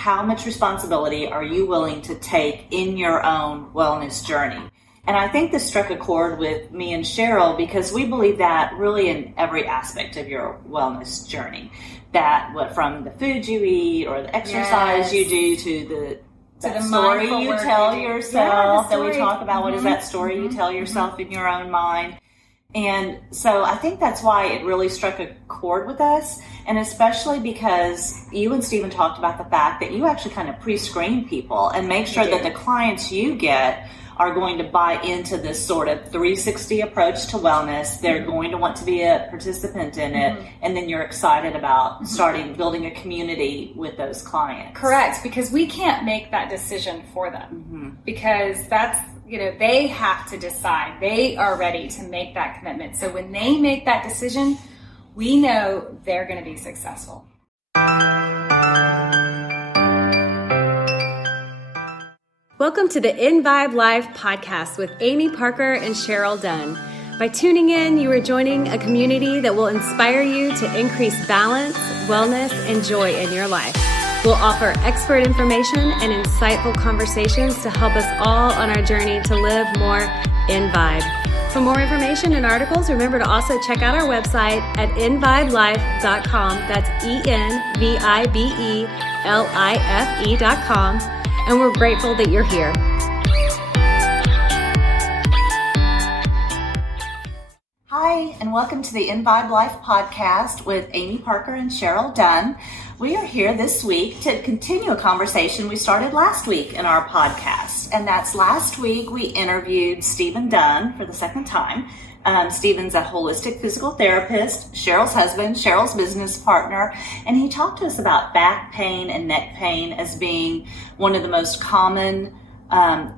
how much responsibility are you willing to take in your own wellness journey? And I think this struck a chord with me and Cheryl because we believe that really in every aspect of your wellness journey. That what from the food you eat or the exercise you do to the story you tell yourself that we talk about. What is that story you tell yourself in your own mind? And so I think that's why it really struck a chord with us, and especially because you and Stephen talked about the fact that you actually kind of pre-screen people and make sure that the clients you get are going to buy into this sort of 360 approach to wellness. They're going to want to be a participant in it, and then you're excited about starting building a community with those clients. Correct, because we can't make that decision for them because that's, they have to decide. They are ready to make that commitment. So when they make that decision, we know they're going to be successful. Welcome to the Envibe Live podcast with Amy Parker and Cheryl Dunn. By tuning in, you are joining a community that will inspire you to increase balance, wellness, and joy in your life. We'll offer expert information and insightful conversations to help us all on our journey to live more Envibe. For more information and articles, remember to also check out our website at envibelife.com. That's ENVIBELIFE.com. And we're grateful that you're here. Hi, and welcome to the Envibe Life podcast with Amy Parker and Cheryl Dunn. We are here this week to continue a conversation we started last week in our podcast. And that's last week we interviewed Stephen Dunn for the second time. Stephen's a holistic physical therapist, Cheryl's husband, Cheryl's business partner, and he talked to us about back pain and neck pain as being one of the most common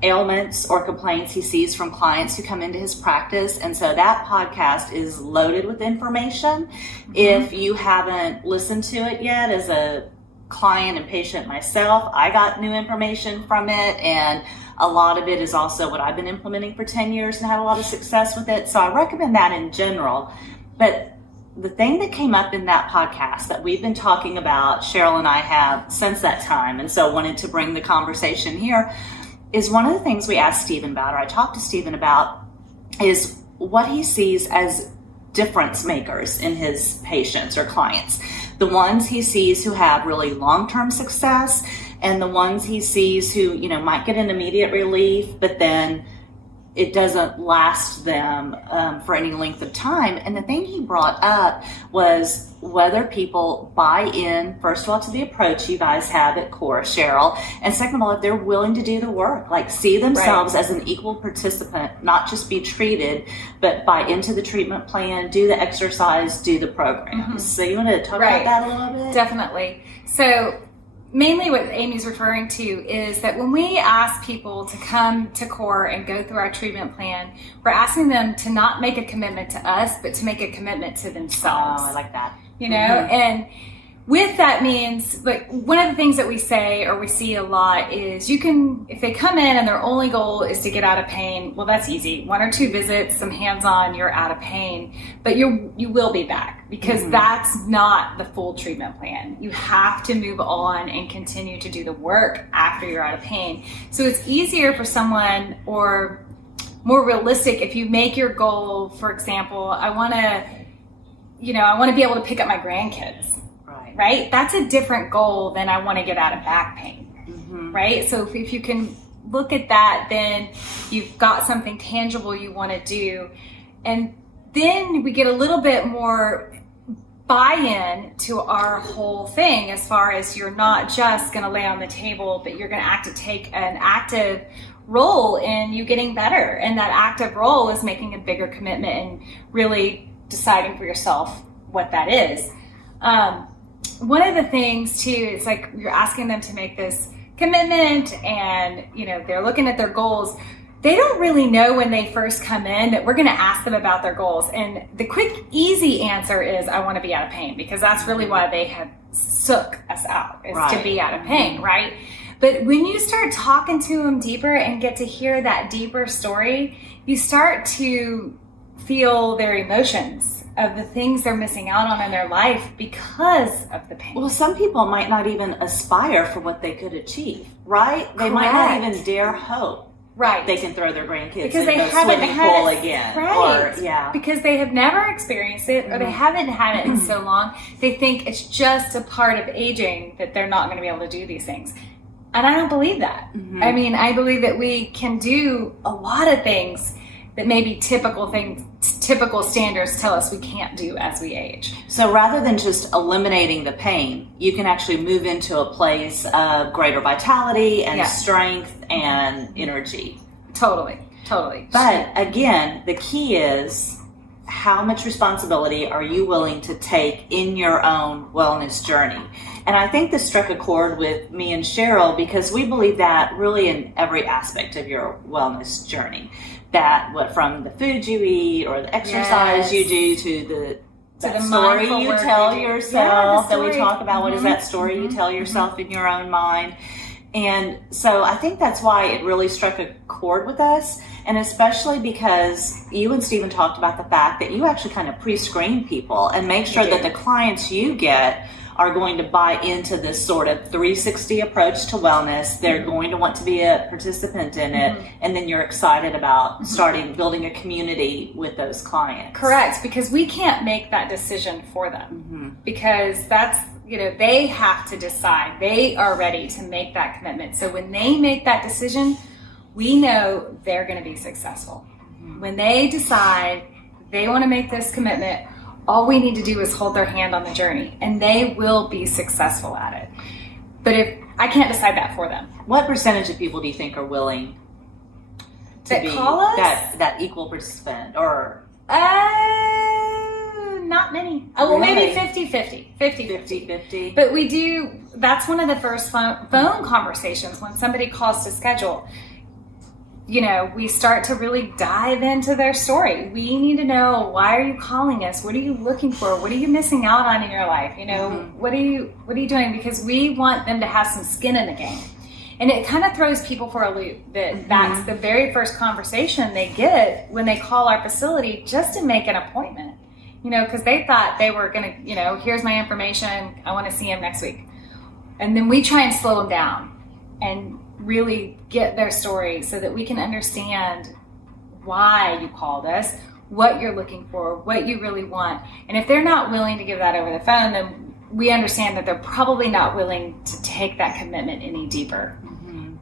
ailments or complaints he sees from clients who come into his practice. And so that podcast is loaded with information. If you haven't listened to it yet, as a client and patient myself, I got new information from it, and a lot of it is also what I've been implementing for 10 years and had a lot of success with it. So I recommend that in general. But the thing that came up in that podcast that we've been talking about, Cheryl and I have since that time, and so wanted to bring the conversation here, is one of the things we asked Stephen about, or I talked to Stephen about, is what he sees as difference makers in his patients or clients. The ones he sees who have really long-term success, and the ones he sees who, might get an immediate relief, but then it doesn't last them for any length of time. And the thing he brought up was whether people buy in, first of all, to the approach you guys have at Core, Cheryl, and second of all, if they're willing to do the work, like see themselves as an equal participant, not just be treated, but buy into the treatment plan, do the exercise, do the programs. So you want to talk about that a little bit? Definitely. So mainly what Amy's referring to is that when we ask people to come to Core and go through our treatment plan, we're asking them to not make a commitment to us, but to make a commitment to themselves. Oh, I like that. And with that means, like, one of the things that we say or we see a lot is if they come in and their only goal is to get out of pain, well, that's easy. 1 or 2 visits, some hands-on, you're out of pain, but you will be back, because that's not the full treatment plan. You have to move on and continue to do the work after you're out of pain. So it's easier for someone, or more realistic, if you make your goal, for example, I want to be able to pick up my grandkids. Right? That's a different goal than I want to get out of back pain, right? So if you can look at that, then you've got something tangible you want to do. And then we get a little bit more buy-in to our whole thing, as far as you're not just going to lay on the table, but you're going to take an active role in you getting better. And that active role is making a bigger commitment and really deciding for yourself what that is. One of the things too, it's like you're asking them to make this commitment, and they're looking at their goals. They don't really know when they first come in that we're going to ask them about their goals. And the quick, easy answer is, I want to be out of pain, because that's really why they have sook us out, is to be out of pain, right? But when you start talking to them deeper and get to hear that deeper story, you start to feel their emotions of the things they're missing out on in their life because of the pain. Well, some people might not even aspire for what they could achieve, right? They might not even dare hope. Right. They can throw their grandkids because in the swimming pool again. Right. Or, because they have never experienced it or they haven't had it in so long. They think it's just a part of aging that they're not going to be able to do these things. And I don't believe that. I mean, I believe that we can do a lot of things that maybe typical standards tell us we can't do as we age. So rather than just eliminating the pain, you can actually move into a place of greater vitality and strength and energy. Totally. But again, the key is how much responsibility are you willing to take in your own wellness journey? And I think this struck a chord with me and Cheryl because we believe that really in every aspect of your wellness journey. That from the food you eat or the exercise you do to the story you tell yourself that we talk about. What is that story you tell yourself in your own mind? And so I think that's why it really struck a chord with us. And especially because you and Stephen talked about the fact that you actually kind of pre-screen people and make sure that the clients you get are going to buy into this sort of 360 approach to wellness. They're going to want to be a participant in it. And then you're excited about building a community with those clients. Correct, because we can't make that decision for them. Because that's, they have to decide. They are ready to make that commitment. So when they make that decision, we know they're going to be successful. When they decide they want to make this commitment, all we need to do is hold their hand on the journey, and they will be successful at it. But if I can't decide that for them. What percentage of people do you think are willing to be call us? that equal participant? Or not many. Well, maybe 50-50. 50-50. But we do, that's one of the first phone conversations when somebody calls to schedule. We start to really dive into their story. We need to know, why are you calling us? What are you looking for? What are you missing out on in your life? What are you doing? Because we want them to have some skin in the game. And it kind of throws people for a loop that's the very first conversation they get when they call our facility just to make an appointment. Because they thought they were going to, here's my information. I want to see him next week. And then we try and slow them down and really get their story so that we can understand why you called us, what you're looking for, what you really want. And if they're not willing to give that over the phone, then we understand that they're probably not willing to take that commitment any deeper.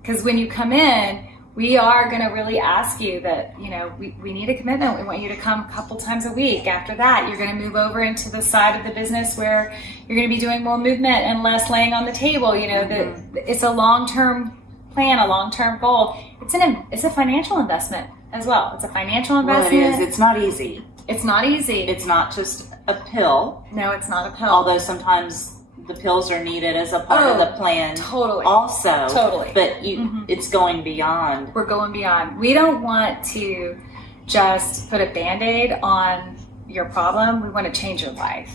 Because when you come in, we are going to really ask you that, we need a commitment. We want you to come a couple times a week. After that, you're going to move over into the side of the business where you're going to be doing more movement and less laying on the table. It's a long-term plan, a long-term goal. It's a financial investment as well. It's a financial investment. Well, it is. It's not easy. It's not easy. It's not just a pill. No, it's not a pill. Although sometimes the pills are needed as a part of the plan. Totally. Also. Totally. But it's going beyond. We're going beyond. We don't want to just put a Band-Aid on your problem. We want to change your life.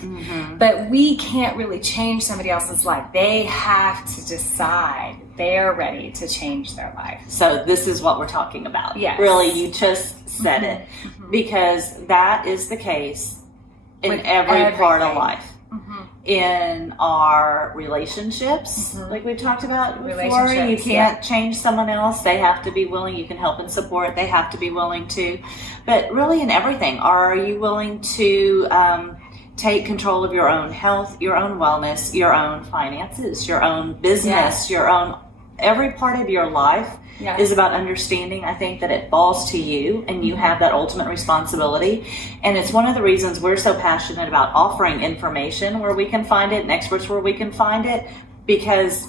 But we can't really change somebody else's life. They have to decide they're ready to change their life. So this is what we're talking about. Yes. Really, you just said it. Because that is the case in every part of life. In our relationships, like we talked about before, you can't change someone else. They have to be willing. You can help and support. They have to be willing to. But really in everything, are you willing to take control of your own health, your own wellness, your own finances, your own business, your own, every part of your life is about understanding, I think, that it falls to you and you have that ultimate responsibility. And it's one of the reasons we're so passionate about offering information where we can find it and experts where we can find it, because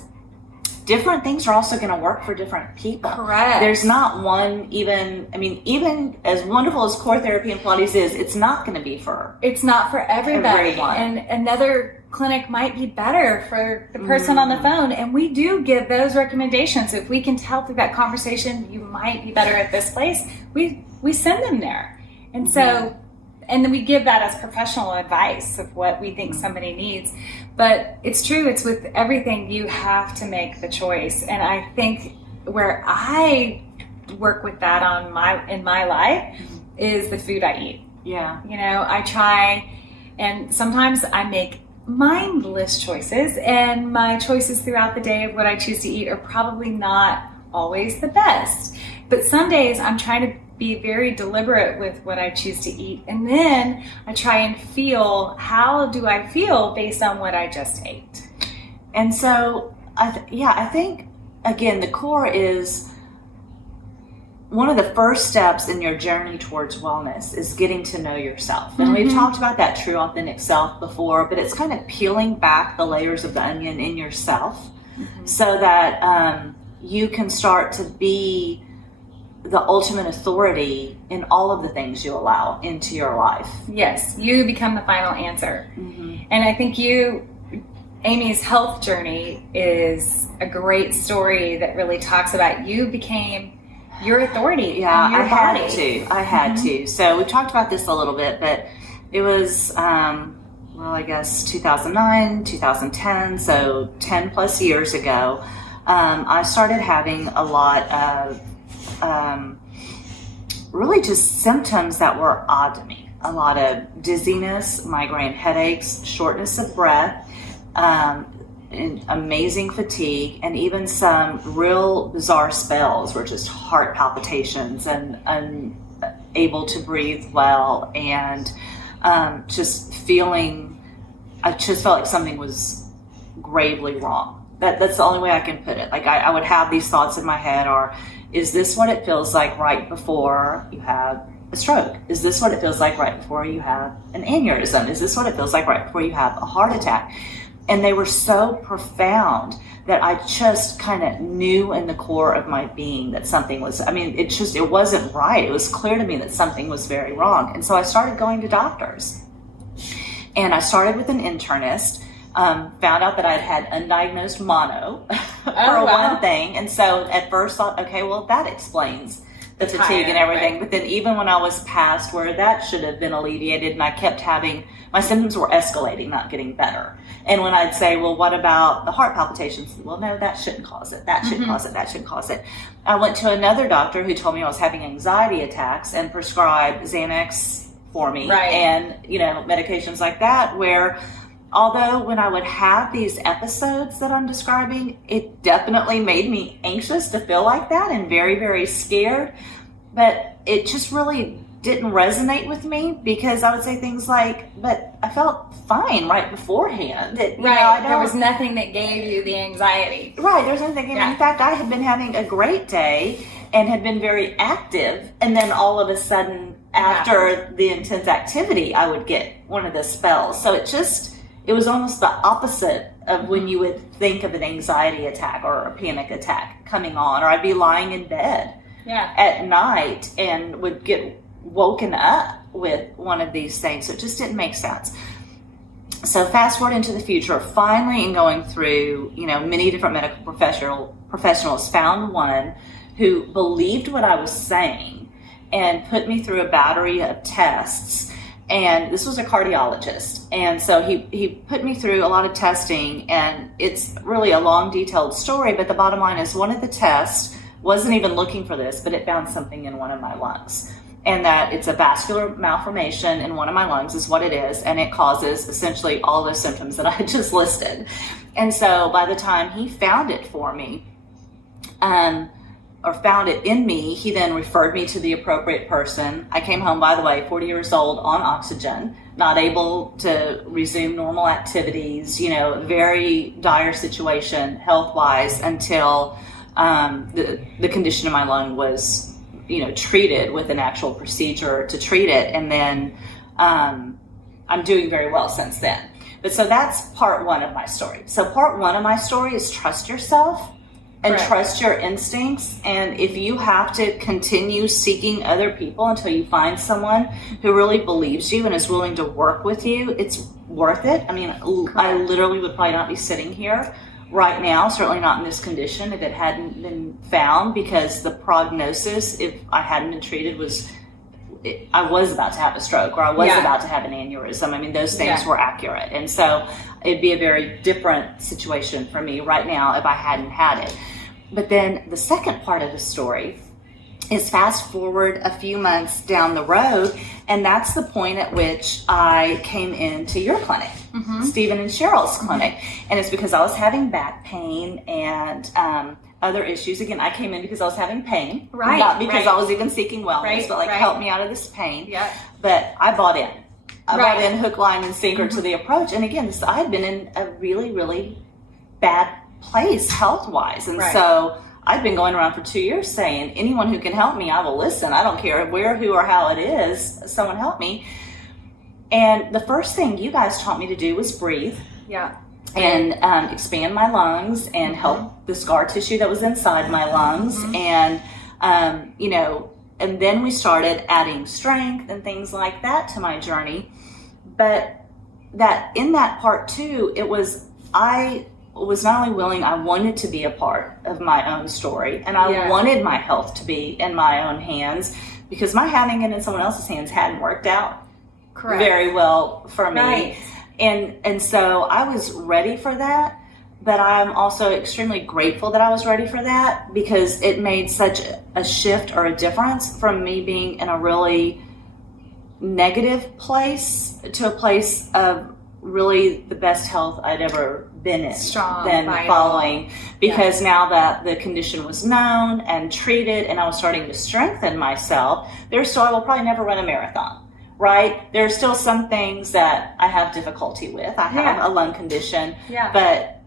different things are also going to work for different people. Correct. There's not one even as wonderful as core therapy and Pilates is, it's not going to be for... It's not for everybody. Everyone. And another clinic might be better for the person on the phone. And we do give those recommendations. If we can tell through that conversation, you might be better at this place, we send them there. And so, and then we give that as professional advice of what we think somebody needs. But it's true, it's with everything, you have to make the choice. And I think where I work with that in my life is the food I eat. Yeah. You know, I try, and sometimes I make mindless choices, and my choices throughout the day of what I choose to eat are probably not always the best. But some days I'm trying to be very deliberate with what I choose to eat, and then I try and feel, how do I feel based on what I just ate? And so, I think, again, the core is one of the first steps in your journey towards wellness is getting to know yourself. And we've talked about that true, authentic self before, but it's kind of peeling back the layers of the onion in yourself so that you can start to be the ultimate authority in all of the things you allow into your life. Yes, you become the final answer. And I think Amy's health journey is a great story that really talks about you became your authority on your body. I had to. So we talked about this a little bit, but it was, I guess 2009, 2010, so 10 plus years ago, I started having a lot of really just symptoms that were odd to me. A lot of dizziness, migraine headaches, shortness of breath, and amazing fatigue, and even some real bizarre spells were just heart palpitations and unable to breathe well, and I just felt like something was gravely wrong. That's the only way I can put it. Like I would have these thoughts in my head, or is this what it feels like right before you have a stroke? Is this what it feels like right before you have an aneurysm? Is this what it feels like right before you have a heart attack? And they were so profound that I just kind of knew in the core of my being that something was, it wasn't right. It was clear to me that something was very wrong. And so I started going to doctors. And I started with an internist, found out that I'd had undiagnosed mono one thing. And so at first thought, okay, well, that explains the fatigue and everything. Right. But then even when I was past where that should have been alleviated, and I kept my symptoms were escalating, not getting better. And when I'd say, well, what about the heart palpitations? Well, no, that shouldn't cause it. That shouldn't cause it. That shouldn't cause it. I went to another doctor who told me I was having anxiety attacks and prescribed Xanax for me and, medications like that, where although when I would have these episodes that I'm describing, it definitely made me anxious to feel like that and very, very scared. But it just really didn't resonate with me, because I would say things like, but I felt fine right beforehand. There was nothing that gave you the anxiety. Right, there was nothing. In fact, I had been having a great day and had been very active, and then all of a sudden, after the intense activity, I would get one of the spells. So it was almost the opposite of when you would think of an anxiety attack or a panic attack coming on, or I'd be lying in bed at night and would get woken up with one of these things. So it just didn't make sense. So fast forward into the future, finally in going through, many different medical professionals, found one who believed what I was saying and put me through a battery of tests. And this was a cardiologist. And so he put me through a lot of testing, and it's really a long, detailed story. But the bottom line is, one of the tests wasn't even looking for this, but it found something in one of my lungs. And that it's a vascular malformation in one of my lungs is what it is. And it causes essentially all those symptoms that I just listed. And so by the time he found it for me, or found it in me, he then referred me to the appropriate person. I came home, by the way, 40 years old, on oxygen, not able to resume normal activities, very dire situation health-wise, until the condition of my lung was treated with an actual procedure to treat it. And then I'm doing very well since then. But so that's part one of my story. So part one of my story is trust yourself and trust your instincts. And if you have to continue seeking other people until you find someone who really believes you and is willing to work with you, it's worth it. I literally would probably not be sitting here right now, certainly not in this condition, if it hadn't been found, because the prognosis, if I hadn't been treated, I was about to have a stroke, or I was about to have an aneurysm. Those things were accurate. And so it'd be a very different situation for me right now if I hadn't had it. But then the second part of the story is fast forward a few months down the road, and that's the point at which I came into your clinic, Stephen and Cheryl's clinic. And it's because I was having back pain and other issues. Again, I came in because I was having pain, not because I was even seeking wellness, but help me out of this pain. Yeah. But I bought in. I bought in hook, line, and sinker to the approach. And again, I had been in a really, really bad place health-wise. And so I've been going around for 2 years saying, anyone who can help me, I will listen. I don't care where, who, or how it is. Someone help me. And the first thing you guys taught me to do was breathe. Yeah. And expand my lungs and help the scar tissue that was inside my lungs. And, and then we started adding strength and things like that to my journey. But that in that part too, I was not only willing, I wanted to be a part of my own story. And I wanted my health to be in my own hands, because my having it in someone else's hands hadn't worked out very well for me. Right. And so I was ready for that, but I'm also extremely grateful that I was ready for that, because it made such a shift or a difference from me being in a really negative place to a place of really the best health I'd ever been in. Following, because now that the condition was known and treated and I was starting to strengthen myself, I will probably never run a marathon. Right? There are still some things that I have difficulty with. I have a lung condition, but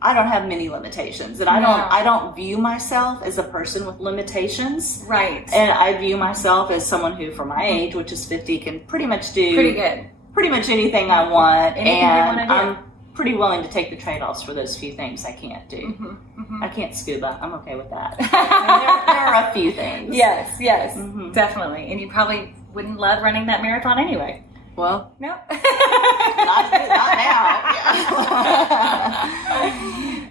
I don't have many limitations. And I don't view myself as a person with limitations. Right. And I view myself as someone who, for my age, which is 50, can pretty much do pretty much anything I want. I'm pretty willing to take the trade-offs for those few things I can't do. I can't scuba. I'm okay with that. There are a few things. Yes, definitely. And you probably wouldn't love running that marathon anyway. Well, no. not now.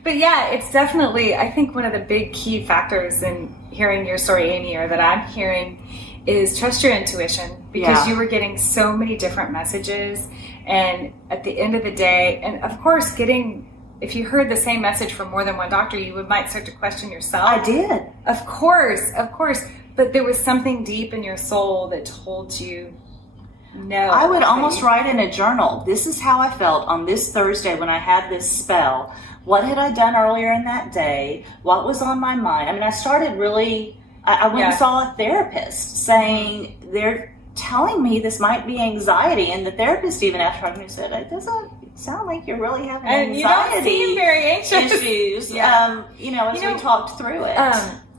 But yeah, it's definitely, I think one of the big key factors in hearing your story, Amy, or that I'm hearing, is trust your intuition, because you were getting so many different messages. And at the end of the day, and of course, if you heard the same message from more than one doctor, you might start to question yourself. I did. Of course. But there was something deep in your soul that told you no. I would almost write in a journal, this is how I felt on this Thursday when I had this spell. What had I done earlier in that day? What was on my mind? I mean, I started really, I went and saw a therapist saying, they're telling me this might be anxiety. And the therapist, even after talking to me, said, it doesn't sound like you're really having anxiety. You don't seem very anxious. Issues, as we talked through it.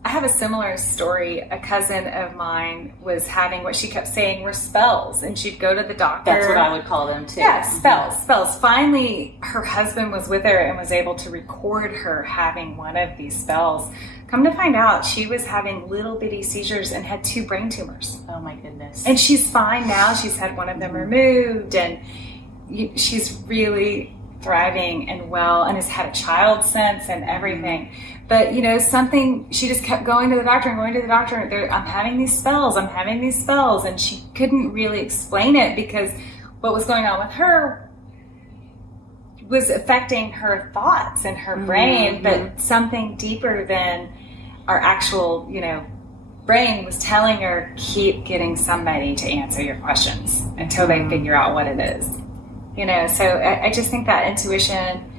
I have a similar story. A cousin of mine was having what she kept saying were spells, and she'd go to the doctor. That's what I would call them too. Yeah, spells. Finally, her husband was with her and was able to record her having one of these spells. Come to find out, she was having little bitty seizures and had 2 brain tumors. Oh my goodness. And she's fine now. She's had one of them removed, and she's really thriving and well, and has had a child since and everything. But, she just kept going to the doctor and going to the doctor. I'm having these spells. And she couldn't really explain it, because what was going on with her was affecting her thoughts and her brain, but something deeper than our actual, brain was telling her, keep getting somebody to answer your questions until they figure out what it is. So I just think that intuition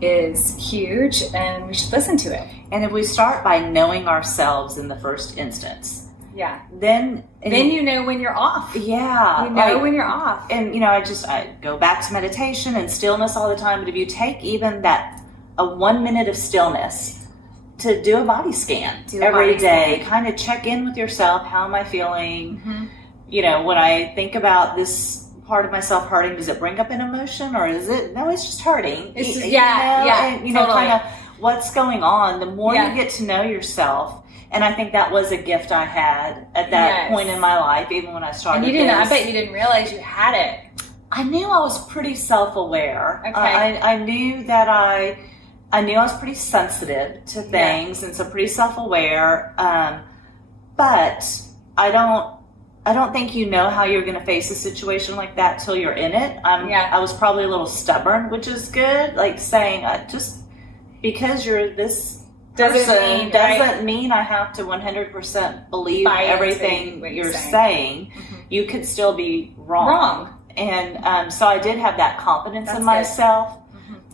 is huge, and we should listen to it. And if we start by knowing ourselves in the first instance, then you know when you're off. Yeah, you know when you're off. And I go back to meditation and stillness all the time. But if you take even a 1 minute of stillness to do a body scan every day, kind of check in with yourself. How am I feeling? When I think about this part of myself hurting, does it bring up an emotion, or is it, no, it's just hurting? It's just, and, totally. kind of what's going on. The more you get to know yourself, and I think that was a gift I had at that point in my life, even when I started. And I bet you didn't realize you had it. I knew I was pretty self-aware. Okay. I knew that I was pretty sensitive to things, and so pretty self-aware. But I don't think you know how you're going to face a situation like that till you're in it. I was probably a little stubborn, which is good. Like saying, just because you're this doesn't mean I have to 100% believe everything you're saying. Mm-hmm. You could still be wrong. And so I did have that confidence in myself,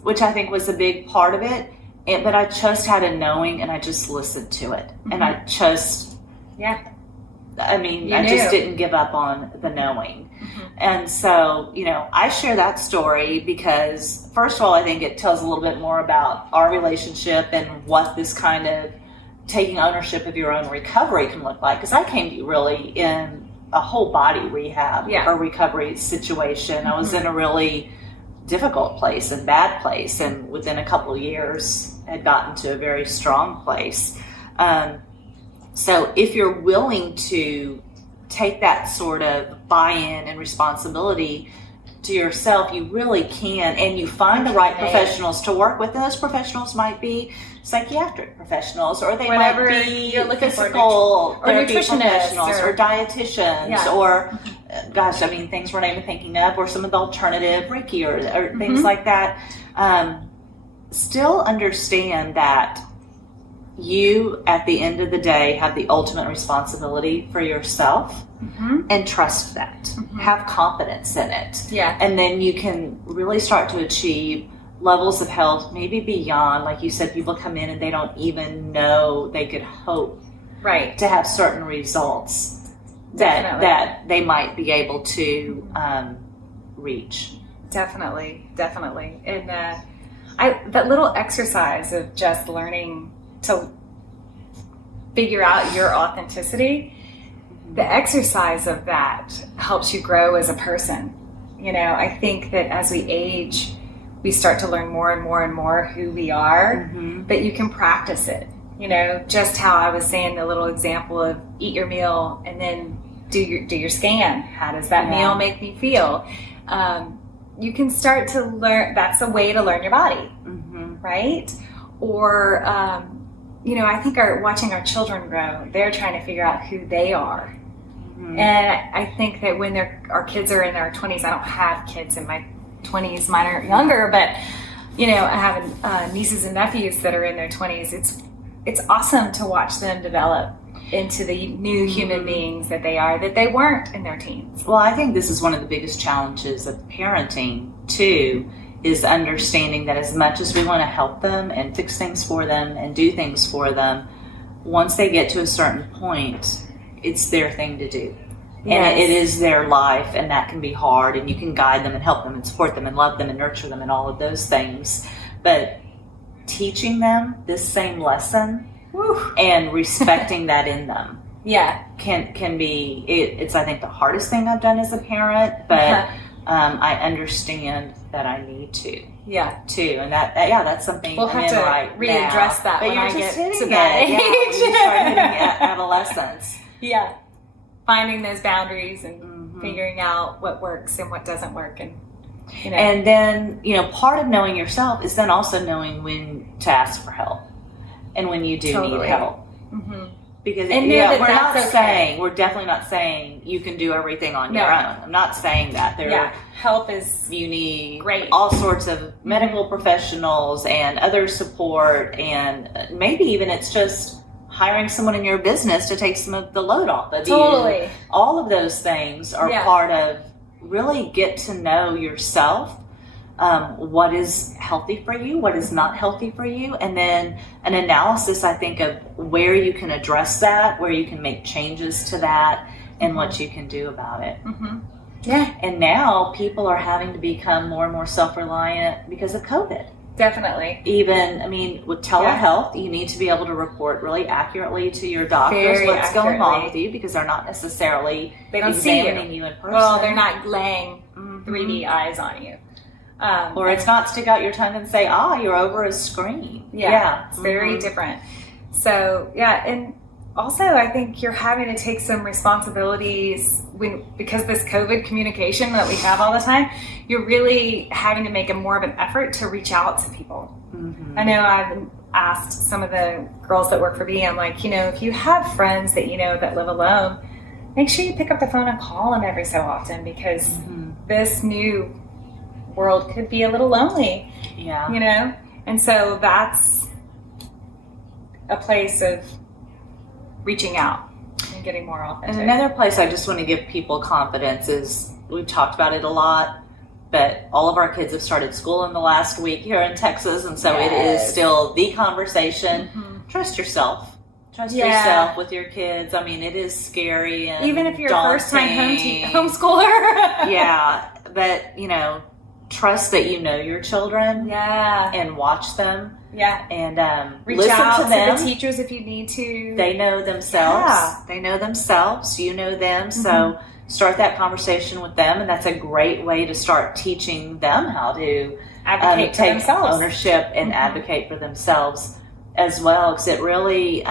which I think was a big part of it. But I just had a knowing, and I just listened to it. And I just, just didn't give up on the knowing. And so, I share that story because, first of all, I think it tells a little bit more about our relationship and what this kind of taking ownership of your own recovery can look like. Because I came to you really in a whole body rehab or recovery situation. I was in a really difficult place and bad place, and within a couple of years had gotten to a very strong place. So if you're willing to take that sort of buy-in and responsibility to yourself, you really can, and you find the right professionals to work with. And those professionals might be psychiatric professionals, or they might be physical therapy professionals, or dietitians, or things we're not even thinking of, or some of the alternative Reiki or things like that. Still understand that you, at the end of the day, have the ultimate responsibility for yourself, and trust that. Have confidence in it. And then you can really start to achieve levels of health, maybe beyond, like you said, people come in and they don't even know they could hope to have certain results that they might be able to reach. Definitely. And that little exercise of just learning to figure out your authenticity, the exercise of that helps you grow as a person. I think that as we age, we start to learn more and more and more who we are, but you can practice it. Just how I was saying, the little example of eat your meal and then do your scan. How does that meal make me feel? You can start to learn. That's a way to learn your body, right? Or I think watching our children grow, they're trying to figure out who they are. And I think that when our kids are in their 20s, I don't have kids in my 20s, mine are younger, but I have nieces and nephews that are in their 20s. It's awesome to watch them develop into the new human beings that they are, that they weren't in their teens. Well, I think this is one of the biggest challenges of parenting too, is understanding that as much as we want to help them and fix things for them and do things for them, once they get to a certain point, it's their thing to do. And it is their life, and that can be hard, and you can guide them and help them and support them and love them and nurture them and all of those things. But teaching them this same lesson and respecting that in them can be, it's I think the hardest thing I've done as a parent, but I understand that I need to. Too. And that's something we'll have to readdress that when I get to that age. You start hitting adolescence. Finding those boundaries and figuring out what works and what doesn't work. And then, part of knowing yourself is then also knowing when to ask for help and when you do need help. Because we're definitely not saying you can do everything on your own. I'm not saying that. Help is you need great. All sorts of medical professionals and other support, and maybe even it's just hiring someone in your business to take some of the load off of you. All of those things are part of really get to know yourself. What is healthy for you, what is not healthy for you, and then an analysis, I think, of where you can address that, where you can make changes to that, and what you can do about it. And now people are having to become more and more self-reliant because of COVID. Definitely. Even, with telehealth, you need to be able to report really accurately to your doctors what's going on with you, because they're not necessarily examining you in person. Well, they're not laying 3D eyes on you. Or it's not stick out your tongue and say, you're over a screen. It's very different. So, and also I think you're having to take some responsibilities because this COVID communication that we have all the time, you're really having to make more of an effort to reach out to people. I know I've asked some of the girls that work for me, I'm like, if you have friends that that live alone, make sure you pick up the phone and call them every so often, because this new world could be a little lonely, and so a place of reaching out and getting more authentic. And another place I just want to give people confidence is, we've talked about it a lot, but all of our kids have started school in the last week here in Texas, and so it is still the conversation. Trust yourself. Trust yourself with your kids. I mean, it is scary and even if you're daunting. a first-time homeschooler. Yeah, but, trust that you know your children. Yeah. And watch them. Yeah. And reach listen out to them. the teachers if you need to. They know themselves. Yeah. They know themselves. You know them. So start that conversation with them, and that's a great way to start teaching them how to advocate for take themselves. ownership and advocate for themselves as well, because it really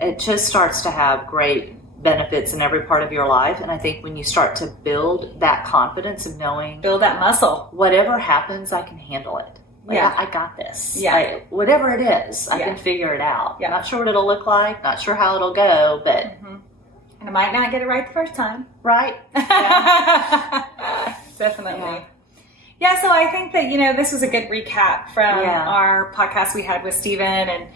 it just starts to have great benefits in every part of your life. And I think when you start to build that confidence of knowing, build that muscle, whatever happens, I can handle it. I got this. Whatever it is, I can figure it out. Not sure what it'll look like, not sure how it'll go, but and I might not get it right the first time. Right. Definitely. Yeah, so I think that, this was a good recap from our podcast we had with Stephen, and,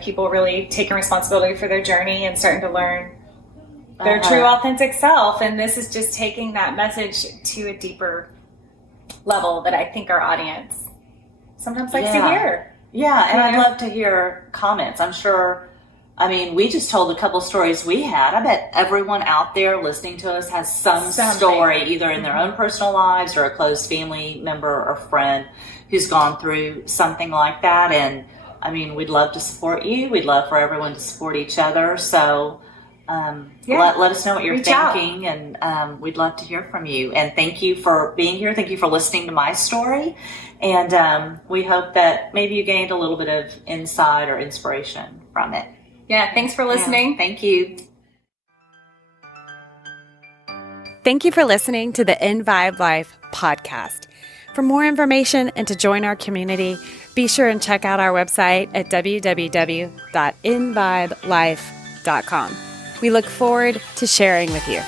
people really taking responsibility for their journey and starting to learn their true authentic self. And this is just taking that message to a deeper level that I think our audience sometimes likes to hear. Yeah, and I'd love to hear comments. I'm sure, we just told a couple stories we had. I bet everyone out there listening to us has some story, either in their own personal lives or a close family member or friend who's gone through something like that. And, we'd love to support you. We'd love for everyone to support each other. So let us know what you're thinking, and we'd love to hear from you. And thank you for being here. Thank you for listening to my story. And we hope that maybe you gained a little bit of insight or inspiration from it. Yeah, thanks for listening. Thank you. Thank you for listening to the Envibe Life podcast. For more information and to join our community, be sure and check out our website at www.envibelife.com. We look forward to sharing with you.